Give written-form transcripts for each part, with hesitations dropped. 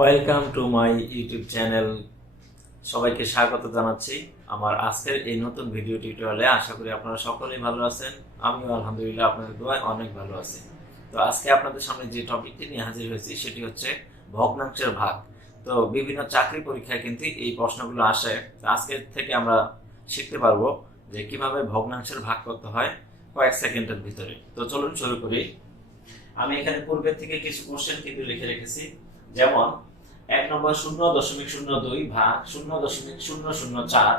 Welcome to my YouTube channel. সবাইকে স্বাগত জানাচ্ছি আমার আজকের এই নতুন ভিডিও টিউটোরিয়ালে। আশা করি আপনারা সকলেই ভালো আছেন। আমিও আলহামদুলিল্লাহ আপনাদের দোয়ায় অনেক ভালো আছি। তো আজকে আপনাদের সামনে যে টপিকটি নিয়ে হাজির হয়েছি সেটি হচ্ছে ভগ্নাংশের ভাগ। তো বিভিন্ন চাকরি পরীক্ষায় কিন্তু এই প্রশ্নগুলো আসে। তো আজকের থেকে আমরা শিখতে পারবো যে কিভাবে ভগ্নাংশের ভাগ করতে হয় কয়েক সেকেন্ডের ভিতরে। তো চলুন শুরু করি। আমি এখানে পূর্বের থেকে কিছু কোশ্চেন কিন্তু লিখে রেখেছি, যেমন 1 নম্বর 0.02 ভাগ 0.004,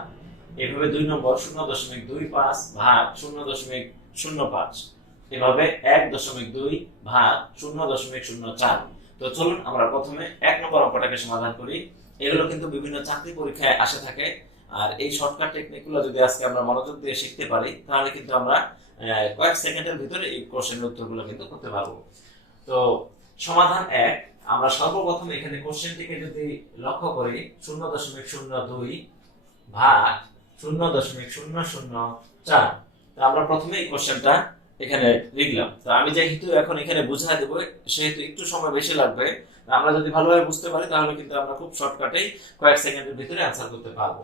এভাবে 2 নম্বর 0.25 ভাগ 0.05, এভাবে 1.2 ভাগ 0.04। তো চলুন আমরা প্রথমে 1 নম্বর অঙ্কটাকে সমাধান করি। এগুলো কিন্তু বিভিন্ন চাকরি পরীক্ষায় আসে থাকে, আর এই শর্টকাট টেকনিকগুলো যদি আজকে আমরা মনোযোগ দিয়ে শিখতে পারি তাহলে কিন্তু আমরা কয়েক সেকেন্ডের ভিতরে এই কোশ্চেনের উত্তরগুলো কিন্তু করতে পারবো। তো সমাধান 1, আমরা সর্বপ্রথম এখানে কোশ্চেনটিকে যদি লক্ষ্য করি 0.02 ভাগ 0.004, তো আমরা প্রথমে এই কোশ্চেনটা এখানে লিখলাম। তো আমি যেহেতু এখন এখানে বুঝাই দেব সেহেতু একটু সময় বেশি লাগবে। আমরা যদি ভালোভাবে বুঝতে পারি তাহলে কিন্তু আমরা খুব শর্টকাটেই কয়েক সেকেন্ডের ভিতরে অ্যানসার করতে পারবো।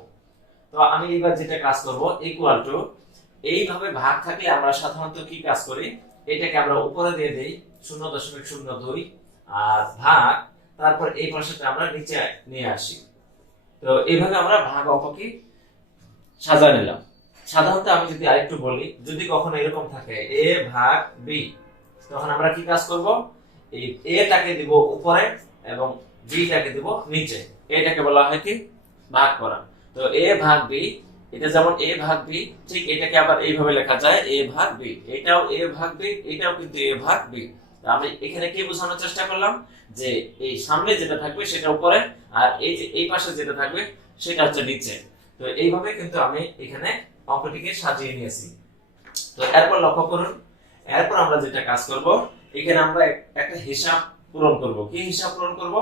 তো আমি এবার যেটা কাজ করব, ইকুয়াল টু, এইভাবে ভাগ থাকলে আমরা সাধারণত কি কাজ করি, এটাকে আমরা উপরে দিয়ে দেই 0.02 আর ভাগ, তারপর এই পাশেটা আমরা নিচে নিয়ে আসি। তো এইভাবে আমরা ভাগ অঙ্ককে সাজিয়ে নিলাম। সাধারণত আমি যদি আরেকটু বলি, যদি কখনো এরকম থাকে a ভাগ b, তখন আমরা কি কাজ করব, এই a টাকে দিব উপরে এবং b টাকে দিব নিচে। এটাকে বলা হয় কি ভাগ করা। তো a ভাগ b, এটা যেমন a ভাগ b, ঠিক এটাকে আবার এইভাবে লেখা যায় a ভাগ b, এটাও a ভাগ b, এটাও কিন্তু a ভাগ b। আমি এখানে কি বোঝানোর চেষ্টা করলাম যে এই সামনে যেটা থাকবে সেটা উপরে, আর এই যে এই পাশে যেটা থাকবে সেটা হচ্ছে নিচে। তো এইভাবে কিন্তু আমি এখানে অঙ্কটিকে সাজিয়ে নিয়েছি। তো এরপর লক্ষ্য করুন, এরপর আমরা যেটা কাজ করব, এখানে আমরা একটা হিসাব পূরণ করব। কি হিসাব পূরণ করব,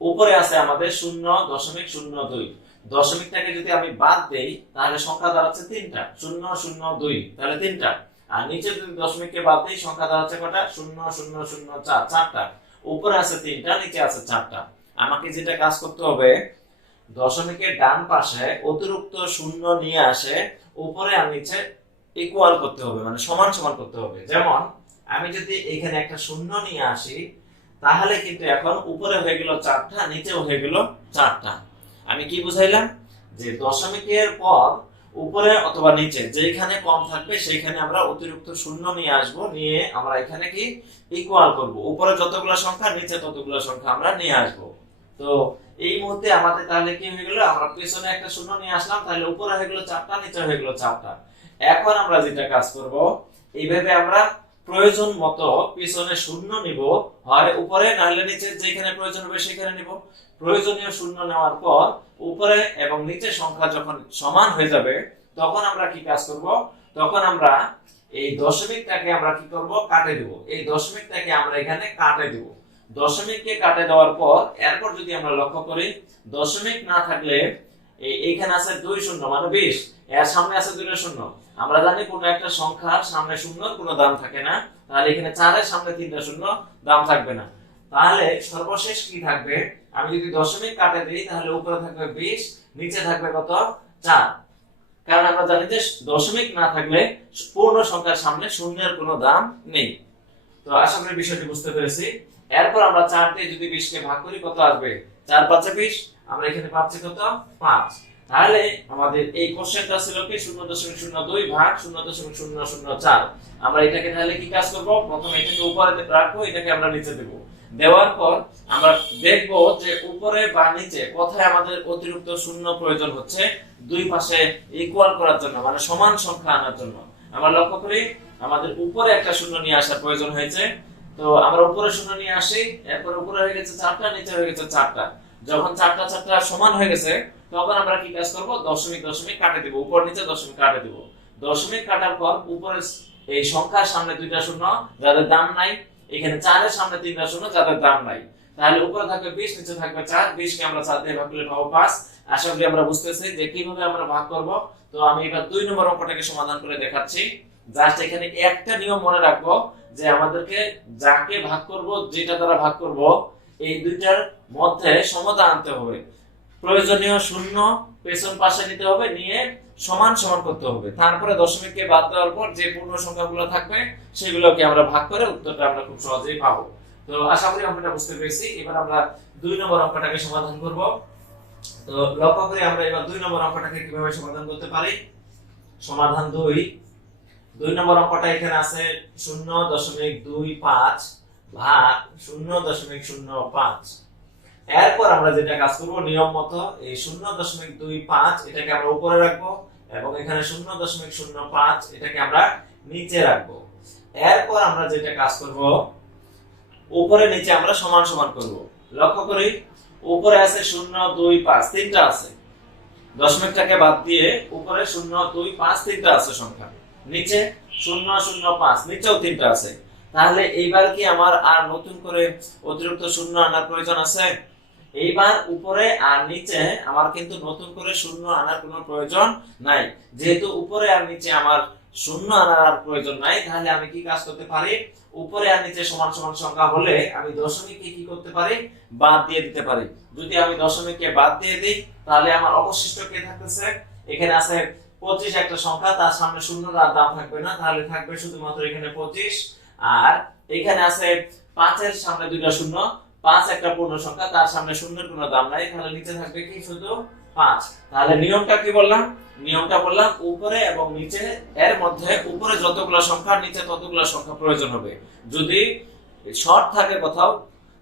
উপরে আছে আমাদের 0.02, দশমিকটাকে যদি আমি বাদ দেই তাহলে সংখ্যা দাঁড়াচ্ছে 3টা, 002 তাহলে 3টা, আর নিচে যদি দশমিককে বাদ দেই সংখ্যা দাঁড়াচ্ছে কয়টা, 0004, 4টা। উপরে আছে 3টা, নিচে আছে 4টা। আমাকে যেটা কাজ করতে হবে, দশমিকের ডান পাশে অতিরিক্ত শূন্য নিয়ে আসে উপরে আর নিচে ইকুয়াল করতে হবে, মানে সমান সমান করতে হবে। যেমন আমি যদি এখানে একটা শূন্য নিয়ে আসি তাহলে কিন্তু এখন উপরে হয়ে গেল 4টা, নিচেও হয়ে গেল 4টা। আমি কি বুঝাইলাম, যে দশমিকের পর উপরে অথবা নিচে যেখানে কম থাকবে সেখানে আমরা অতিরিক্ত শূন্য নিয়ে আসব, নিয়ে আমরা এখানে কি ইকুয়াল করব, উপরে যতগুলো সংখ্যা নিচে ততগুলো সংখ্যা আমরা নিয়ে আসব। তো এই মুহূর্তে আমাদের তাহলে কি হয়ে গেল, আমরা পেছনে একটা শূন্য নিয়ে আসলাম, তাহলে উপরে হয়ে গেল 4টা, নিচে হয়ে গেল 4টা। এখন আমরা যেটা কাজ করব, এইভাবে আমরা প্রয়োজন মতো পিছনে শূন্য নিব, হয় উপরে নাহলে নিচে, যেখানে প্রয়োজন হবে সেখানে নিব। প্রয়োজনীয় শূন্য নেওয়ার পর উপরে এবং নিচে সংখ্যা যখন সমান হয়ে যাবে তখন আমরা কি কাজ করব, তখন আমরা এই দশমিকটাকে আমরা কি করব, কাটে দেব। এই দশমিকটাকে আমরা এখানে কাটে দেব। দশমিককে কাটে দেওয়ার পর এরপর যদি আমরা লক্ষ্য করি, দশমিক না থাকলে এইখানে আছে 2 শূন্য মানে 20, এর সামনে আছে 2টা শূন্য। আমরা জানি কোন একটা সংখ্যার সামনে শূন্যর কোনো দাম থাকে না, তাহলে এখানে 4 এর সামনে 3টা শূন্য, দাম থাকবে না। তাহলে সর্বশেষ কি থাকবে, আমি যদি দশমিক কাটে দিই তাহলে উপরে থাকবে 20, নিচে থাকবে কত, 4। কারণ আমরা জানি যে দশমিক না থাকলে পূর্ণ সংখ্যার সামনে শূন্যের কোনো দাম নেই। তো আশা করি বিষয়টি বুঝতে পেরেছি। এরপর আমরা 4 দিয়ে যদি 20 কে ভাগ করি কত আসবে, 4 5 20, আমরা এখানে পাচ্ছি কত, 5। তাহলে আমাদের এই কোশ্চেনটা ছিল কি 0.02 ভাগ 0.004। আমরা এটাকে তাহলে কি কাজ করব, প্রথমে এটাকে উপরে রাখবো, এটাকে আমরা নিচে দেব। দেওয়ার পর আমরা দেখব যে উপরে বা নিচে কোথায় আমাদের অতিরিক্ত শূন্য প্রয়োজন হচ্ছে, দুই পাশে ইকুয়াল করার জন্য, মানে সমান সংখ্যা আনার জন্য। আমরা লক্ষ্য করি আমাদের উপরে একটা শূন্য নিয়ে আসার প্রয়োজন হয়েছে। তো আমরা উপরে শূন্য নিয়ে আসি, এরপর উপরে হয়ে গেছে 4টা, নিচে হয়ে গেছে 4টা। যখন 4টা সমান হয়ে গেছে তখন আমরা কি কাজ করব, দশমিক দশমিক কাটে দেব, উপর নিচে দশমিক কাটে দেব। দশমিক কাটার পর উপরে এই সংখ্যার সামনে 2টা শূন্য যাদের দাম নাই, এখানে 4 এর সামনে 3টা শূন্য যাদের দাম নাই, তাহলে উপরে থাকবে 20, নিচে থাকবে 4। 20 কে আমরা 4 দিয়ে ভাগ করলে পাবো 5। আশা করি আমরা বুঝতেছি যে কিভাবে আমরা ভাগ করব। তো আমি এবার 2 নম্বর অঙ্কটাকে সমাধান করে দেখাচ্ছি। জাস্ট এখানে একটা নিয়ম মনে রাখবো, যে আমাদেরকে যাকে ভাগ করব, যেটা দ্বারা ভাগ করব, এই দুইটার মধ্যে সমতা আনতে হবে। প্রয়োজনীয় শূন্য পেছন পাশে নিতে হবে, নিয়ে সমান সমান করতে হবে। তারপরে দশমিককে বাদ দেওয়ার পর যে পূর্ণ সংখ্যাগুলো থাকবে সেগুলোকে আমরা ভাগ করে উত্তরটা আমরা খুব সহজেই পাবো। তো আশা করি অঙ্কটা বুঝতে পেরেছি। এবার আমরা 2 নম্বর অঙ্কটাকে সমাধান করব। তো লক্ষ্য করে আমরা এবার 2 নম্বর অঙ্কটাকে কিভাবে সমাধান করতে পারি। সমাধান 2 নম্বর অঙ্কটা এখানে আছে 0.25 ভাগ 0.05। এরপর আমরা যেটা কাজ করব, নিয়ম মতো এই 0.25 এটাকে আমরা উপরে রাখবো এবং এখানে 0.05 এটাকে আমরা নিচে রাখবো। এরপর আমরা যেটা কাজ করব, উপরে নিচে আমরা সমান সমান করব। লক্ষ্য করি উপরে আছে 0.25 তিনটা আছে, দশমিকটাকে বাদ দিয়ে উপরে 0.25 তিনটা আছে সংখ্যা, নিচে 0.05 নিচেও তিনটা আছে। তাহলে এইবার কি আমার আর নতুন করে অতিরিক্ত শূন্য আনার প্রয়োজন আছে? এইবার উপরে আর নিচে আমার কিন্তু নতুন করে শূন্য আনার কোনো প্রয়োজন নাই। যেহেতু উপরে আর নিচে আমার শূন্য আনার আর প্রয়োজন নাই, তাহলে আমি কি কাজ করতে পারি, উপরে আর নিচে সমান সমান সংখ্যা হলে আমি দশমিককে কি করতে পারি, বাদ দিয়ে দিতে পারি। যদি আমি দশমিককে বাদ দিয়ে দিই তাহলে আমার অবশিষ্ট কে থাকতেছে, এখানে আছে 25 একটা সংখ্যা, তার সামনে শূন্যর আর দাম থাকবে না, তাহলে থাকবে শুধুমাত্র এখানে 25। আর এখানে আছে 5 এর সামনে দুইটা শূন্য, 5 একটা পূর্ণ সংখ্যা, তার সামনে শূন্যের কোনো দাম নাই, তাহলে নিচে থাকবে কি শুধু 5। তাহলে নিয়মটা কি বললাম, নিয়মটা বললাম উপরে এবং নিচে এর মধ্যে উপরে যতগুলো সংখ্যা নিচে ততগুলো সংখ্যা প্রয়োজন হবে। যদি শর্ট থাকে কোথাও,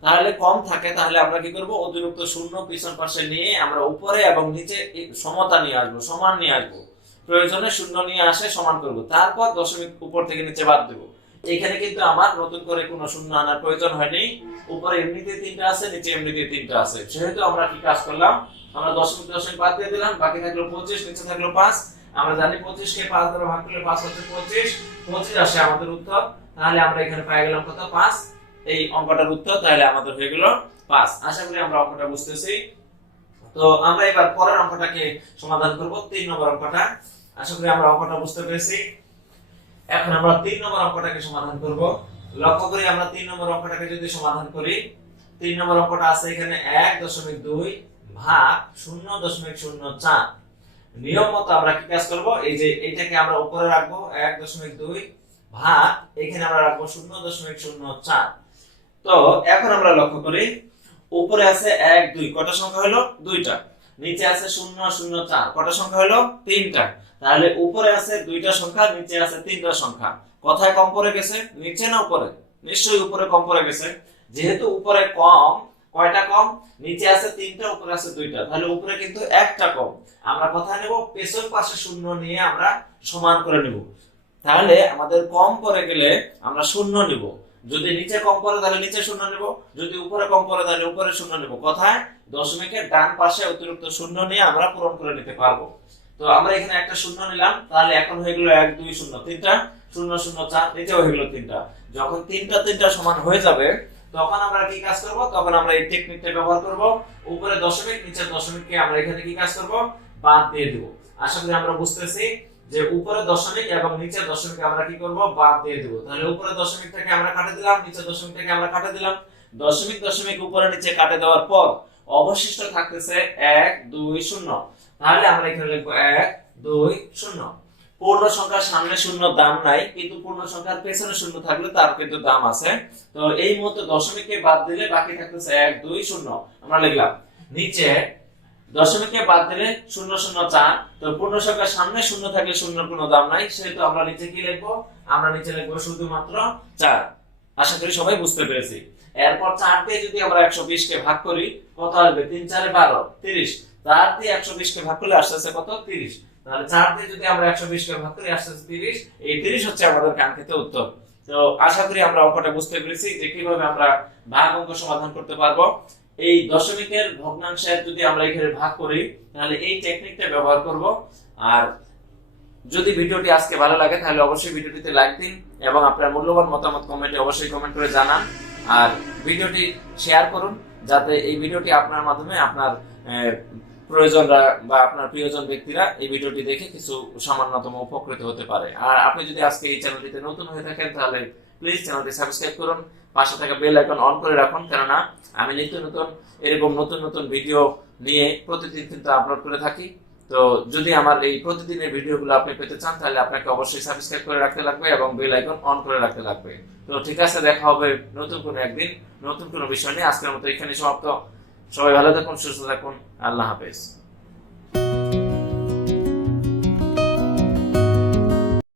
তাহলে কম থাকে, তাহলে আমরা কি করব, অতিরিক্ত শূন্য পিছন পাশে নিয়ে আমরা উপরে এবং নিচে সমতা নিয়ে আসবো, সমান নিয়ে আসবো। প্রয়োজনে শূন্য নিয়ে আসে সমান করব, তারপর দশমিক উপর থেকে নিচে বাদ দেব। এখানে কিন্তু আমার নতুন করে কোনো শূন্য আনার প্রয়োজন হয়নি। উপরে এমনিতে তিনটা আছে, নিচে এমনিতে তিনটা আছে, সেহেতু আমরা কি কাজ করলাম, আমরা দশমিক দশমিক বাদ দিয়ে দিলাম, বাকি থাকলো 25, নিচে থাকলো 5। আমরা জানি 25 কে 5 দ্বারা ভাগ করলে 5 হচ্ছে 25 আসে আমাদের উত্তর। তাহলে আমরা এখানে পেয়ে গেলাম কত, 5। এই অঙ্কটার উত্তর তাহলে আমাদের হয়ে গেল 5। আশা করি আমরা অঙ্কটা বুঝতেছি। তো আমরা এবার পরের অঙ্কটাকে সমাধান করব, 3 নম্বর অঙ্কটা। আশা করি আমরা অঙ্কটা বুঝতে পেরেছি। এখন আমরা 3 নম্বর অঙ্কটাকে সমাধান করব। লক্ষ্য করি আমরা 3 নম্বর অঙ্কটাকে যদি সমাধান করি, 3 নম্বর অঙ্কটা আছে এখানে 1.2 ভাগ 0.04। নিয়ম মতো আমরা কি কাজ করব, এই যে এটাকে আমরা উপরে রাখবো 1.2 ভাগ এখানে আমরা রাখবো 0.04। তো এখন আমরা লক্ষ্য করি উপরে আছে 1 2 কটা সংখ্যা হলো, দুইটা। নিচে আছে 0.04 কটা সংখ্যা হলো, তিনটা। তাহলে উপরে আছে দুইটা সংখ্যা, নিচে আছে তিনটা সংখ্যা। কোথায় কম পড়ে গেছে, নিচে না উপরে? নিশ্চয়ই উপরে কম পড়ে গেছে। যেহেতু উপরে কম, কয়টা কম, নিচে আছে তিনটা, উপরে আছে দুইটা, তাহলে উপরে কিন্তু একটা কম। আমরা কোথায় নেব, পেছন পাশে শূন্য নিয়ে আমরা সমান করে নেব। তাহলে আমাদের কম পড়ে গেলে আমরা শূন্য নিব, যদি নিচে কম পড়ে তাহলে নিচে শূন্য নেব, যদি উপরে কম পড়ে তাহলে উপরে শূন্য নেব। কোথায়, দশমিকের ডান পাশে অতিরিক্ত শূন্য নিয়ে আমরা পূরণ করে নিতে পারবো। তো আমরা এখানে একটা শূন্য নিলাম, তাহলে এখন হয়ে গেল 1 2 0 তিনটা, 0.04 নিচেও হয়ে গেল তিনটা। যখন তিনটা সমান হয়ে যাবে তখন আমরা কি কাজ করব, তখন আমরা এই টেকনিকটা ব্যবহার করব। উপরে দশমিক নিচে দশমিককে আমরা এখানে কি কাজ করব, বাদ দিয়ে দেব। আশা করি আমরা বুঝতেছি যে উপরে দশমিক এবং নিচে দশমিক আমরা কি করব, বাদ দিয়ে দেব। তাহলে উপরে দশমিকটাকে আমরা কাটে দিলাম, নিচে দশমিকটাকে আমরা কাটে দিলাম। দশমিক দশমিক উপরে নিচে কাটে দেওয়ার পর অবশিষ্ট থাকতেছে 1 2 0। তাহলে আমরা এখানে লিখব 1 2 0। পূর্ণ সংখ্যার সামনে শূন্য দাম নাই, কিন্তু পূর্ণ সংখ্যার পেছনে শূন্য থাকলে তার কিন্তু দাম আছে। তো এই মুহূর্তে দশমিককে বাদ দিলে বাকি থাকতেছে 1 2 0 আমরা লিখলাম। নিচে দশমিককে বাদ দিলে 0.04। তো পূর্ণ সংখ্যার সামনে শূন্য থাকলে শূন্যর কোনো দাম নাই, সেহেতু আমরা নিচে কি লিখবো, আমরা নিচে লিখবো শুধুমাত্র 4। আশা করি সবাই বুঝতে পেরেছি। এরপর 4 দিয়ে যদি আমরা 120 কে ভাগ করি কত আসবে, 3 4 12 30। 4 দিয়ে 120 কে ভাগ করলে আসছে কত, 30। তাহলে 4 দিয়ে যদি আমরা 120 কে ভাগ করি আসছে 30। এই 30 হচ্ছে আমাদের কাঙ্ক্ষিত উত্তর। তো আশা করি আমরা অঙ্কটা বুঝতে পেরেছি যে কিভাবে আমরা ভাগ অঙ্ক সমাধান করতে পারবো। এই দশমিকের ভগ্নাংশের যদি আমরা এখানে ভাগ করি তাহলে এই টেকনিকটা ব্যবহার করব। আর যদি ভিডিওটি আজকে ভালো লাগে তাহলে অবশ্যই ভিডিওটিতে লাইক দিন এবং আপনার মূল্যবান মতামত কমেন্টে অবশ্যই কমেন্ট করে জানান। আর ভিডিওটি শেয়ার করুন যাতে এই ভিডিওটি আপনার মাধ্যমে আপনার প্রয়োজনরা বা আপনার প্রিয়জন ব্যক্তিরা এই ভিডিওটি দেখে কিছু সামান্যতম উপকৃত হতে পারে। আর আপনি যদি আজকে এই চ্যানেলটিতে নতুন হয়ে থাকেন তাহলে প্লিজ চ্যানেলটি সাবস্ক্রাইব করুন, পাশে থাকা বেল আইকন অন করে রাখুন, কেননা আমি নিত্য নতুন এরকম নতুন নতুন ভিডিও নিয়ে প্রতিদিন কিন্তু আপলোড করে থাকি। তো যদি আমার এই প্রতিদিনের ভিডিওগুলো আপনি পেতে চান তাহলে আপনাকে অবশ্যই সাবস্ক্রাইব করে রাখতে লাগবে এবং বেল আইকন অন করে রাখতে লাগবে। তো ঠিক আছে, দেখা হবে নতুন কোনো একদিন নতুন কোনো বিষয় নিয়ে। আজকের মতো এখানে সমাপ্ত। সবাই ভালো থাকুন, সুস্থ থাকুন, আল্লাহ হাফেজ।